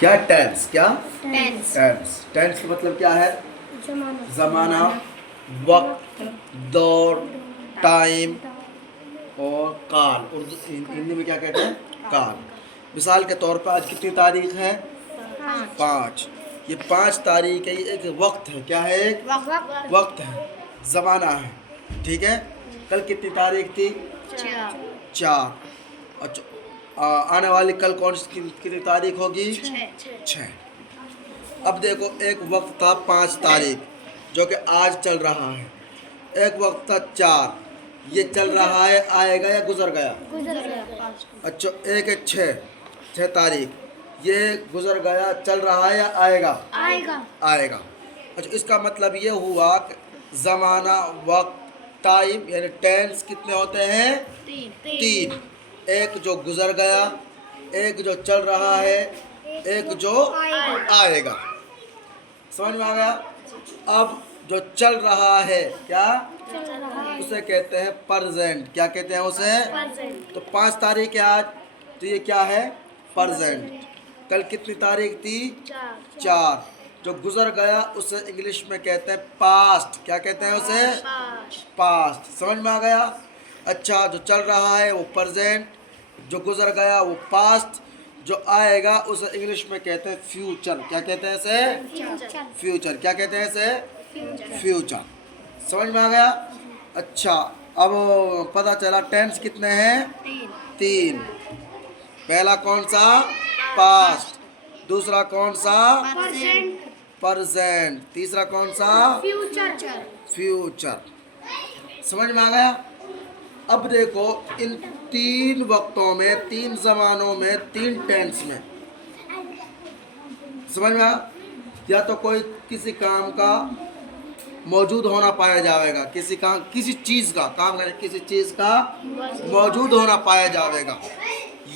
क्या टेंस, क्या tense tense. Tense का मतलब क्या है? जमाना ज़माना, वक्त, दौर, टाइम और काल। उर्दू हिंदी में क्या कहते हैं? काल। मिसाल के तौर पर आज कितनी तारीख है? 5। ये 5 तारीख है, ये एक वक्त है। क्या है? एक वक्त वक्त है, ज़माना है। ठीक है। कल कितनी तारीख थी? 4। अच्छा, आने वाली कल कौन सी कितनी तारीख होगी? 6। अब देखो, एक वक्त था 5 तारीख जो कि आज चल रहा है। एक वक्त था 4, ये चल रहा है, आएगा या गुजर गया? गुजर गया अच्छा, एक है 6 तारीख, ये गुजर गया, चल रहा है या आएगा? आएगा आएगा। अच्छा, इसका मतलब ये हुआ कि ज़माना, वक्त, टाइम यानी टेंस कितने होते हैं? 3। एक जो गुजर गया, एक जो चल रहा है, एक जो आएगा। समझ में आ गया? अब जो चल रहा है, क्या चल रहा है उसे कहते हैं परजेंट। क्या कहते हैं उसे? तो 5 तारीख है आज, तो ये क्या है? परजेंट। कल कितनी तारीख थी? 4। जो गुजर गया उसे इंग्लिश में कहते हैं पास्ट। क्या कहते हैं उसे? पास्ट। समझ में आ गया? अच्छा, जो चल रहा है वो परजेंट, जो गुजर गया वो पास्ट, जो आएगा उसे इंग्लिश में कहते हैं फ्यूचर। क्या कहते हैं इसे? फ्यूचर। क्या कहते हैं इसे? फ्यूचर। समझ में आ गया? अच्छा, अब पता चला टेंस कितने हैं? 3। पहला कौन सा? पास्ट। दूसरा कौन सा? प्रेजेंट। तीसरा कौन सा? Future future. समझ में आ गया? अब देखो, इन 3 वक्तों में, 3 जमानों में, 3 टेंस में, समझ में आया? या तो कोई किसी काम का मौजूद होना पाया जाएगा, किसी काम, किसी चीज़ का काम करें, किसी चीज़ का मौजूद होना पाया जाएगा,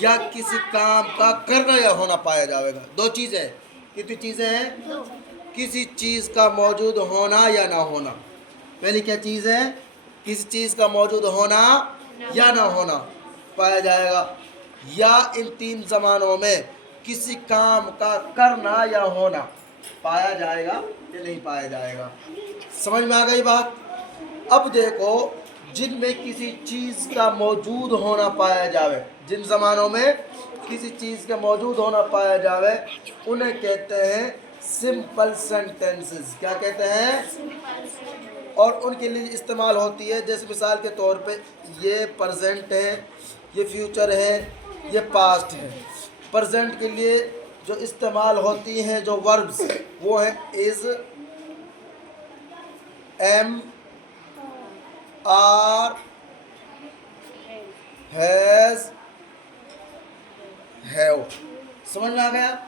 या किसी काम का करना या होना पाया जाएगा। 2 चीज़ें। कितनी चीज़ें हैं? किसी चीज़ का मौजूद होना या ना होना। पहली क्या चीज़ है? किसी चीज़ का मौजूद होना या ना होना पाया जाएगा, या इन 3 जमानों में किसी काम का करना या होना पाया जाएगा या नहीं पाया जाएगा। समझ में आ गई बात? अब देखो, जिनमें किसी चीज़ का मौजूद होना पाया जावे, जिन जमानों में किसी चीज़ का मौजूद होना पाया जावे, उन्हें कहते हैं सिंपल सेंटेंसेस। क्या कहते हैं? और उनके लिए इस्तेमाल होती है, जैसे मिसाल के तौर पे ये प्रेजेंट है, ये फ्यूचर है, ये पास्ट है। प्रेजेंट के लिए जो इस्तेमाल होती हैं जो वर्ब्स, वो है is, am, are, has, have. समझ में आ गया?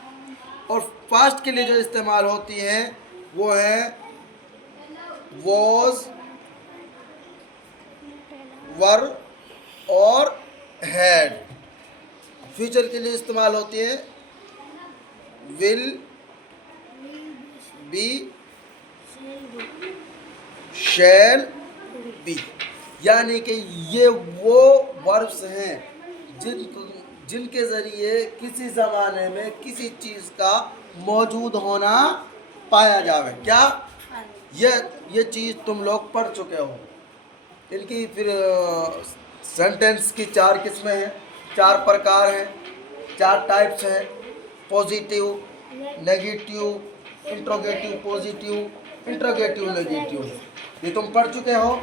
और पास्ट के लिए जो इस्तेमाल होती हैं वो है वॉज, वर और हैड। फ्यूचर के लिए इस्तेमाल होती है विल, बी, शैल बी। यानी कि ये वो वर्ब्स हैं जिनके ज़रिए किसी ज़माने में किसी चीज़ का मौजूद होना पाया जावे। क्या? ये चीज़ तुम लोग पढ़ चुके हो। इनकी फिर सेंटेंस की 4 किस्में हैं, 4 प्रकार हैं, 4 टाइप्स हैं। Positive, negative, interrogative positive, interrogative negative. ये तुम पढ़ चुके हो।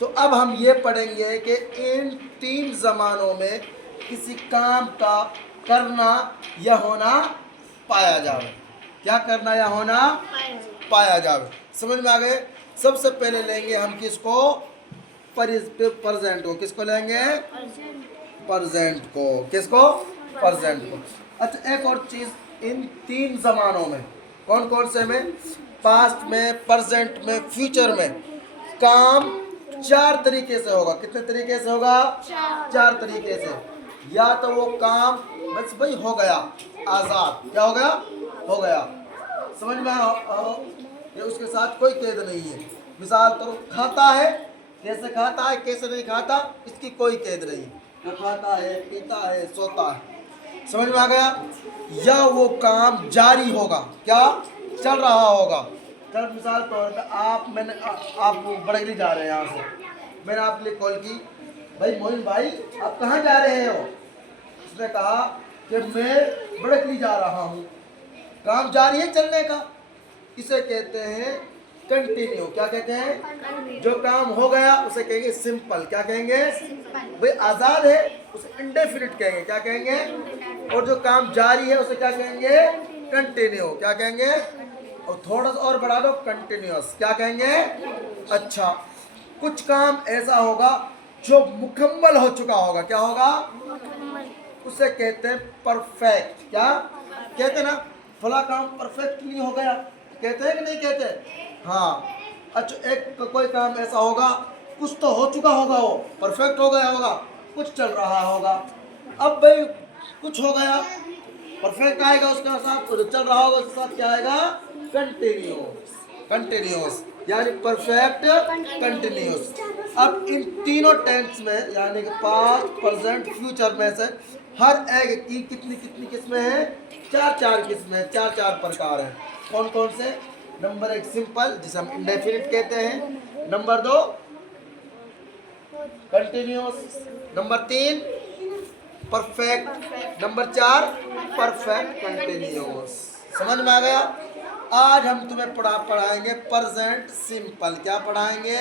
तो अब हम ये पढ़ेंगे कि इन 3 ज़मानों में किसी काम का करना या होना पाया जावे। क्या करना या होना पाया जावे। समझ में आ गए? सबसे पहले लेंगे हम किसको? प्रेजेंट को। किसको लेंगे? प्रेजेंट को। किसको? प्रेजेंट को। अच्छा, एक और चीज़, इन 3 जमानों में, कौन कौन से में? पास्ट में, प्रेजेंट में, फ्यूचर में काम 4 तरीके से होगा। कितने तरीके से होगा? 4 तरीके से। या तो वो काम बस भाई हो गया आज़ाद। क्या हो गया? हो गया। समझ में ये उसके साथ कोई कैद नहीं है। मिसाल तो खाता है, कैसे खाता है, कैसे नहीं खाता, इसकी कोई कैद नहीं। वो खाता है, पीता है, सोता है। समझ में आ गया? या वो काम जारी होगा, क्या चल रहा होगा। चल मिसाल तौर पर आप बड़गली जा रहे हैं, यहाँ से मैंने आपके लिए कॉल की, भाई मोइन भाई आप कहाँ जा रहे हो? उसने कहा कि मैं बड़गली जा रहा हूँ। काम जारी है चलने का, इसे कहते हैं कंटिन्यू। क्या कहते हैं? जो काम हो गया उसे कहेंगे सिंपल। क्या कहेंगे? भाई आज़ाद है उसे इंडेफिनिट कहेंगे। क्या कहेंगे? और जो काम जारी है उसे क्या कहेंगे? कंटिन्यू। क्या कहेंगे? और थोड़ा सा और बढ़ा दो, कंटिन्यूअस। क्या कहेंगे? अच्छा, कुछ काम ऐसा होगा जो मुकम्मल हो चुका होगा। क्या होगा? उसे कहते हैं परफेक्ट। क्या कहते हैं ना, फला काम परफेक्ट नहीं हो गया, कहते हैं कि नहीं कहते? हाँ। अच्छा, एक कोई काम ऐसा होगा कुछ तो हो चुका होगा, वो परफेक्ट हो गया होगा, कुछ चल रहा होगा। अब भाई कुछ हो गया, परफेक्ट आएगा उसके साथ, तो जो चल रहा होगा उसके साथ क्या आएगा? कंटिन्यूस। कंटिन्यूस यानी परफेक्ट कंटिन्यूस। अब इन तीनों टेंस में यानी कि पास्ट प्रेजेंट फ्यूचर में से हर एक की कितनी कितनी किस्में हैं? चार किस्में, चार प्रकार हैं। कौन कौन से? नंबर 1 सिंपल, जिसे हम इंडेफिनिट कहते हैं। Number 2 continuous. Number 3 perfect. Number 4 perfect continuous. समझ में आ गया? आज हम तुम्हें पढ़ाएंगे प्रेजेंट सिंपल। क्या पढ़ाएंगे?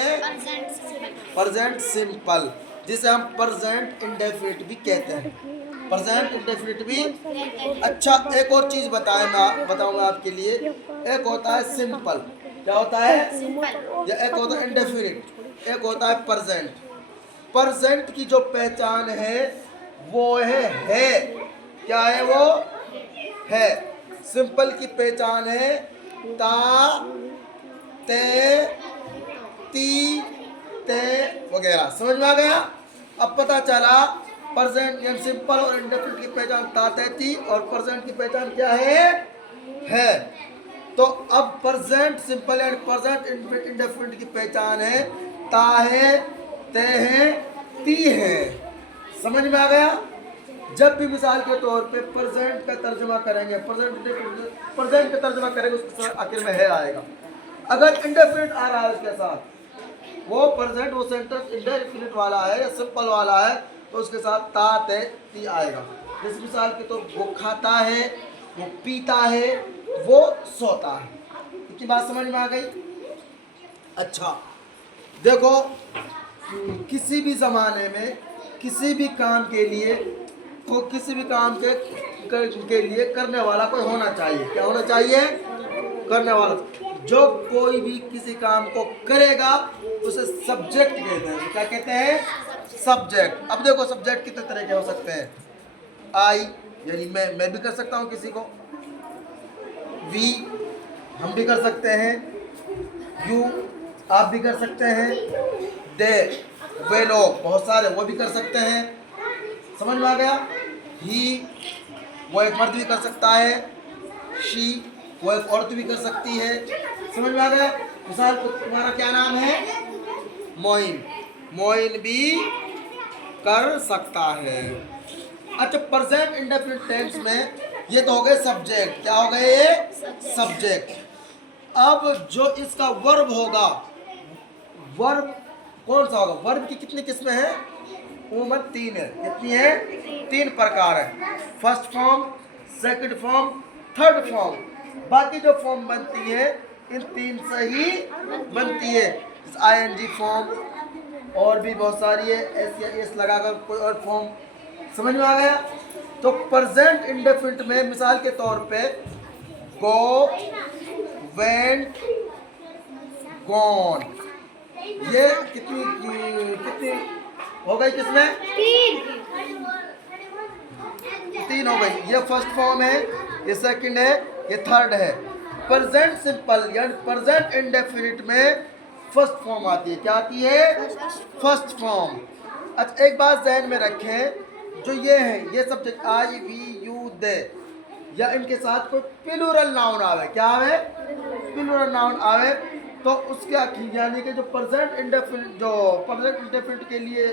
प्रेजेंट सिंपल, जिसे हम प्रेजेंट इंडेफिनिट भी कहते हैं। प्रेजेंट इंडेफिनिट भी। अच्छा, एक और चीज़ बताऊंगा आपके लिए। एक होता है सिंपल, क्या होता है? या एक होता है इंडेफिनिट, एक होता है प्रेजेंट। प्रेजेंट की जो पहचान है वो है। क्या है वो? है। सिंपल की पहचान है ता, ते, ती, ते वगैरह। समझ में आ गया? अब पता चला प्रेजेंट यानी सिंपल और इंडेफिनिट की पहचान ता, ते, ती, और प्रेजेंट की पहचान क्या है। तो अब प्रेजेंट सिंपल यानी प्रेजेंट इंडेफिनिट की पहचान है ता है, ते है, ती है। समझ में आ गया? जब भी मिसाल के तौर पे प्रेजेंट का तर्जुमा करेंगे, प्रेजेंट का तर्जुमा करेंगे, उसके साथ आखिर में है आएगा। अगर इंडेफिनिट आ रहा है उसके साथ, वो प्रेजेंट वो सेंटेंस इंडेफिनिट वाला है या सिंपल वाला है, तो उसके साथ ता, ते, ती आएगा। जिस मिसाल के तो वो खाता है, वो पीता है, वो सोता है। इतनी बात समझ में आ गई? अच्छा देखो, किसी भी ज़माने में किसी भी काम के लिए तो किसी भी काम के लिए करने वाला कोई होना चाहिए। क्या होना चाहिए? करने वाला। जो कोई भी किसी काम को करेगा उसे सब्जेक्ट कहते हैं। क्या कहते हैं? सब्जेक्ट। अब देखो सब्जेक्ट कितने तरह के हो सकते हैं। आई यानी मैं भी कर सकता हूँ किसी को, वी हम भी कर सकते हैं, यू आप भी कर सकते हैं, दे वे लोग बहुत सारे वो भी कर सकते हैं। समझ में आ गया? ही वो एक मर्द भी कर सकता है, शी वो एक औरत भी कर सकती है। समझ में आ गया? मिसाल तुम्हारा क्या नाम है? मोइन, मोइन भी कर सकता है। अच्छा, प्रेजेंट इंडेफिनिट टेंस में ये तो हो गए सब्जेक्ट। क्या हो गए ये? सब्जेक्ट। अब जो इसका वर्ब होगा, वर्ब कौन सा होगा? वर्ब की कितनी किस्में हैं? उमूमन 3 है। कितनी है? 3 प्रकार है। First form, second form, third form. बाकी जो फॉर्म बनती है इन 3 से ही बनती है। ING फॉर्म और भी बहुत सारी है, एस लगाकर कोई और फॉर्म। समझ में आ गया? तो प्रेजेंट इंडेफिनिट में मिसाल के तौर पे गो, वेंट, गॉन, ये कितनी हो गई? किसमें? 3 हो गई। ये फर्स्ट फॉर्म है, ये सेकंड है, ये थर्ड है। प्रेजेंट सिंपल यानी प्रेजेंट इंडेफिनिट में फर्स्ट फॉर्म आती है। क्या आती है? First form. अच्छा, एक बात जहन में रखें, जो ये है ये सब्जेक्ट आई, वी, यू, दे, या इनके साथ कोई प्लूरल नाउन आवे। क्या आवे? प्लूरल नाउन आवे, तो उसके यानी कि जो प्रेजेंट इंडेफिनिट के लिए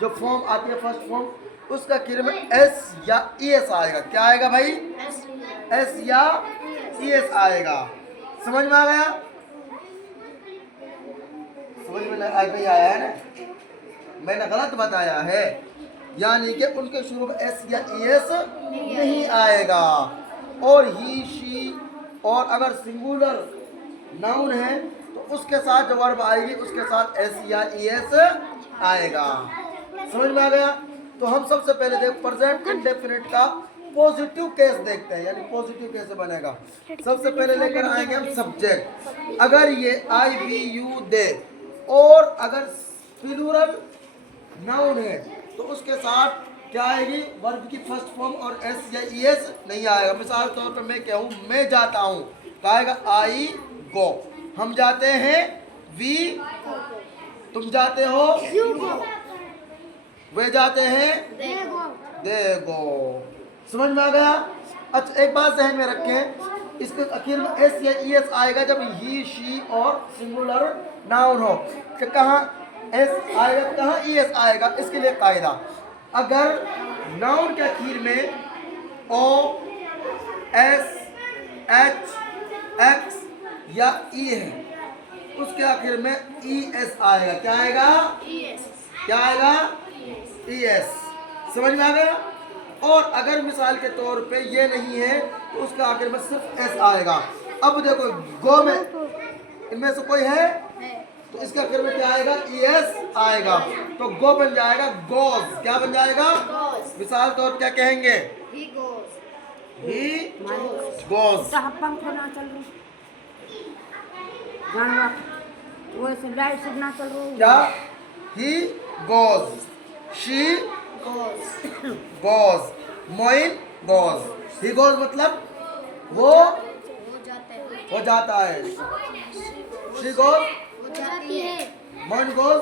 जो फॉर्म आती है फर्स्ट फॉर्म, उसका आखिर में एस या ई एस आएगा। क्या आएगा भाई? एस या ई एस आएगा। समझ में आ गया? समझ में नहीं आया है ना? मैंने गलत बताया है, यानी कि उनके शुरू में एस या ई एस नहीं आएगा। और ही शी और अगर सिंगुलर नाउन है तो उसके साथ जो वर्ब आएगी उसके साथ एस या ई एस आएगा। समझ में आ गया? तो हम सबसे पहले देख प्रेजेंट इंडेफिनिट का पॉजिटिव केस देखते हैं, यानी पॉजिटिव कैसे बनेगा। सबसे पहले लेकर आएंगे हम सब्जेक्ट। अगर ये आई वी यू दे और अगर प्लूरल नाउन है तो उसके साथ क्या आएगी? वर्ब की फर्स्ट फॉर्म और एस या ई एस नहीं आएगा। मिसाल तौर पर मैं कहूँ मैं जाता हूँ, क्या आएगा? आई गो। हम जाते हैं, वी। तुम जाते हो, यू गो, वे जाते हैं, दे गो, दे गो। समझ में आ गया? अच्छा, एक बात ध्यान में रखें, इसके आखिर में एस या ई एस आएगा जब ही शी और सिंगुलर नाउन हो। कि कहाँ एस आएगा, कहाँ ई एस आएगा? इसके लिए कायदा, अगर नाउन के आखिर में ओ एस एच एक्स या ई है, उसके आखिर में ई एस आएगा। क्या आएगा? क्या आएगा? E S. समझ में आ गया? और अगर मिसाल के तौर पे ये नहीं है तो उसका आखिर में सिर्फ एस आएगा। अब देखो गो में इनमें से कोई है तो इसका आखिर में क्या आएगा? ई एस आएगा। तो गो बन जाएगा गोज। क्या बन जाएगा? मिसाल तौर क्या कहेंगे? He goes. पंखा ना चल रही, जानवर वो से लाइट से ना चल रही। क्या? He goes, she goes, Moin goes. He goes मतलब वो जाता है। She goes, Moin goes,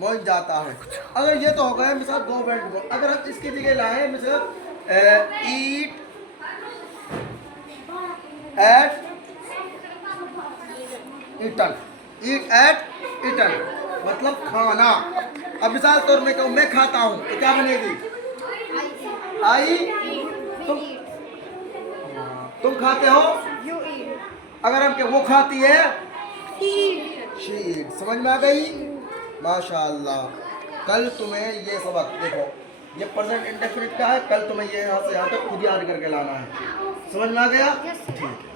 Moin जाता है। अगर ये तो हो गया मिसाल गो वेंट गो। अगर हम इसकी जगह लाए मिसाल ईट एट ईटन, ईट एट ईटन मतलब खाना। अब मिसाल तौर में कहूँ मैं खाता हूँ तो क्या बनेगी? आई। तुम खाते हो, अगर हम के वो खाती है, शी ईट। समझ में आ गई? माशाअल्लाह। कल तुम्हें ये सबक देखो, ये प्रेजेंट इंडेफिनिट का है, कल तुम्हें ये यहाँ से यहाँ तक खुद याद करके लाना है। समझ में आ गया? ठीक है।